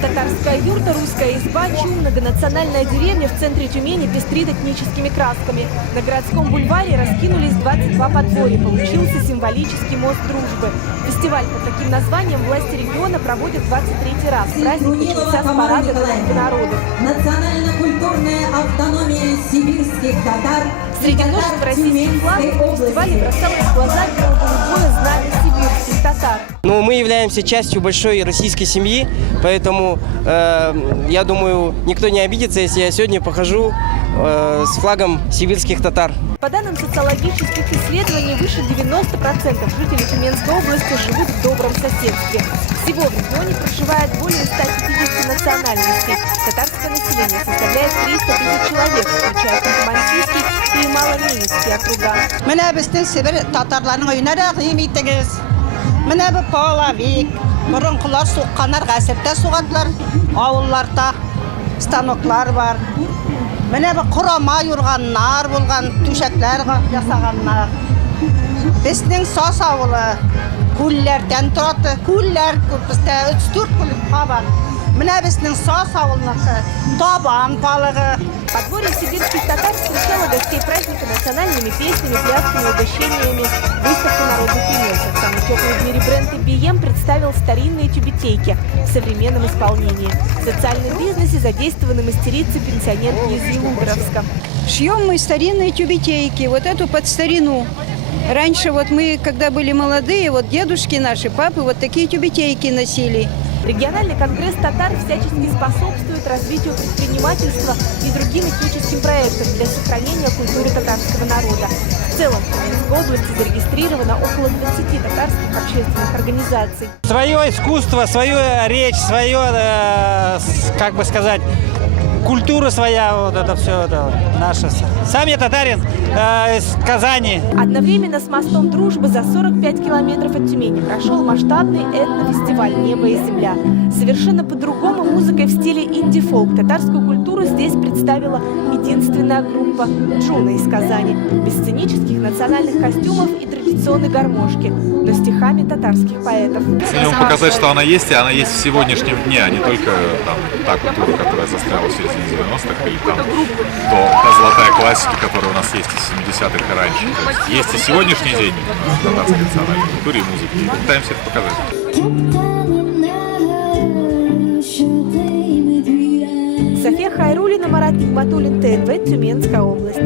Татарская юрта, русская изба, чум, многонациональная деревня в центре Тюмени пестрит этническими красками. На городском бульваре раскинулись 22 подворья. Получился символический мост дружбы. Фестиваль под таким названием власти региона проводят 23-й раз. Праздник начался с парада дружбы народов. Национально-культурная автономия сибирских татар. Среди множества российских флагов на фестивале бросалось в глаза голубое знамя сибирских татар. Но мы являемся частью большой российской семьи, поэтому, я думаю, никто не обидится, если я сегодня похожу с флагом сибирских татар. По данным социологических исследований, выше 90% жителей Тюменской области живут в добром соседстве. Всего в регионе проживает более 150 национальностей. Татарское население составляет 300 тысяч человек, включая Ханты-Мансийский и Маломенецкий округа. Менә безнең Сибир татарларның өенә рәхим итегез. Менә бу Павловик, борынкылар сукканнар, гасырда сугадылар, авылларда станоклар бар. Менә бу корама юрганнар булган, түшәкләр ясаганнар. Безнең Сас авылы күлләрдән торады, күлләр күпстә 3-4 күл кабан. Менә безнең Сас авылныкы табан балыгы. Подворье сибирских татар встречало гостей праздника национальными песнями, плясками, угощениями. Выставка народных имен. Самый теплый в мире бренд IBM представил старинные тюбетейки в современном исполнении. В социальном бизнесе задействованы мастерицы-пенсионерки из Елугоровска. Шьем мы старинные тюбетейки, вот эту под старину. Раньше вот мы, когда были молодые, вот дедушки наши, папы, вот такие тюбетейки носили. Региональный конгресс татар всячески способствует развитию предпринимательства и другим этническим проектам для сохранения культуры татарского народа. В целом, в Тюменской области зарегистрировано около 20 татарских общественных организаций. Свое искусство, свою речь, свое, как бы сказать, культура своя, вот это все это наше. Сам я татарин из Казани. Одновременно с мостом дружбы за 45 километров от Тюмени прошел масштабный этнофестиваль «Небо и земля». Совершенно по-другому музыкой в стиле инди-фолк татарскую культуру здесь представила единственная группа «Джуна» из Казани. Без сценических национальных костюмов и традиционной гармошки, но стихами татарских поэтов. Хотим показать, что она есть, и она есть в сегодняшнем дне, а не только там, та культура, которая застряла в середине 90-х, или там та золотая классика, которая у нас есть из 70-х и раньше. То есть и сегодняшний день в татарской национальной культуре и музыке. И пытаемся это показать. София Хайруллина, Марат Нигматуллин, ТНВ, Тюменская область.